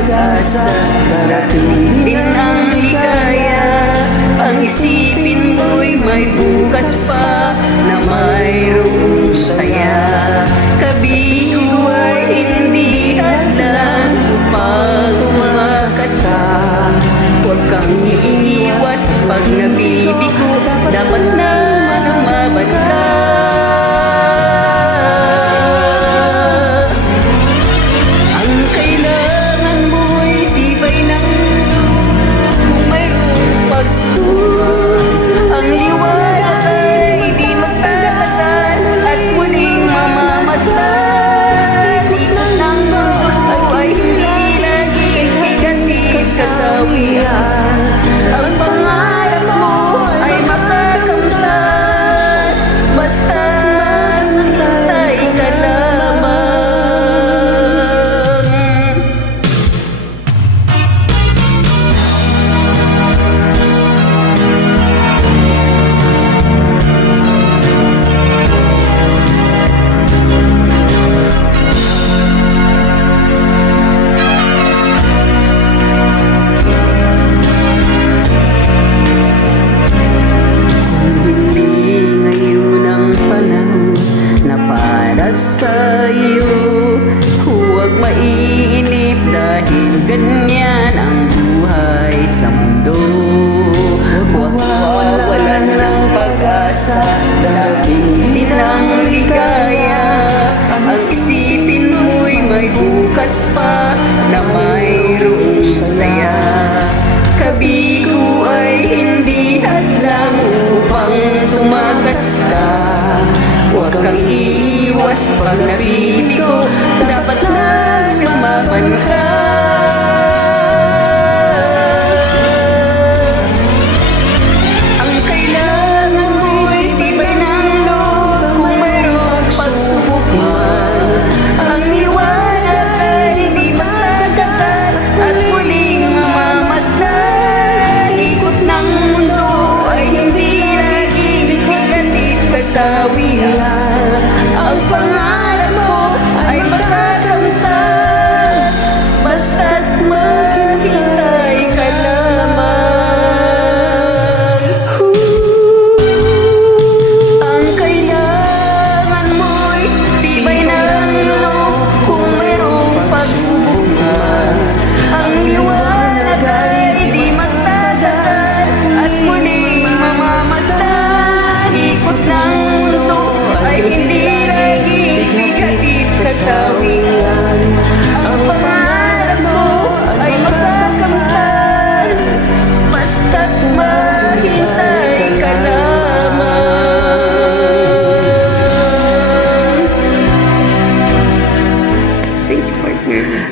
pag-asa, darating din ang ligaya. Ang isipin mo'y may bukas pa na mayroong saya. Kabigo ay hindi hadlang upang tumakas ka. Huwag kang iiwas pag nabibigo, dapat na lumaban ka. Ang kailangan mo'y tibay ng loob kung mayroong pagsubok. Ang liwanag ay di magtatagal at muling mamamasdan. Ikot ng mundo ay hindi laging igatid kasawian. Ang pangarap mo ay makakamtan, basta hintay ka lamang. Sa'yo, huwag maiinip dahil ganyan ang buhay sa mundo. Huwag mawalan ng pag-asa, darating din ang ligaya. Ang isipin mo'y may bukas pa na mayroong saya. Kabigo ay hindi hadlang upang tumakas ka. Huwag kang iiwas pag nabibigo, dapat na lumaban ka. Ang kailangan mo'y tibay ng loob kung mayroong pagsubok man. Ang liwanag ay hindi magtatagal at muling mamamasdan. Ikot ng mundo ay hindi laging igatid kasawian. Ang pangarap mo ay makakamtan, basta't maghintay ka lamang. Ang kailangan mo'y tibay ng loob kung mayroong pagsubok man. Ang liwanag ay di magtatagal at muling mamamasdan. Ikot ng mundo ay hindi laging bigatid kasawian. Ang pangarap mo ay makakamtan, basta't maghintay ka lamang. Thank you, partner.